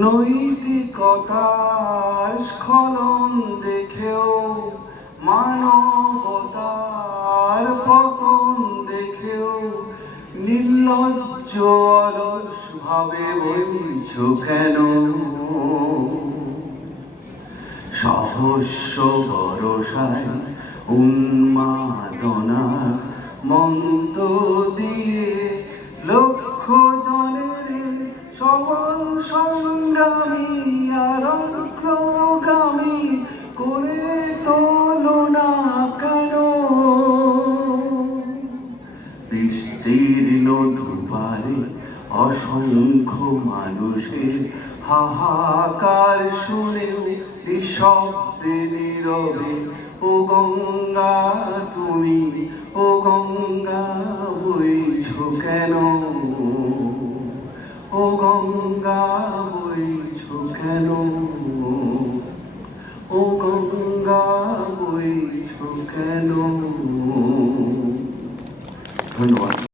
নৈতিকতার স্খলন দেখেও মানবতার পতন দেখেও নির্লজ্জ অলস বইছ কেন? সহস্য বরসায় উন্মাদনা সবল সংগ্রামী আর অগ্রগামী করে তোলো না কেন? বিস্তীর্ণ দুপারে অসংখ্য মানুষের হাহাকার শুনেও নিঃশব্দে নীরবে, ও গঙ্গা, তুমি, ও গঙ্গা। গঙ্গা বইছো কেন? ও গঙ্গা বইছো কেন?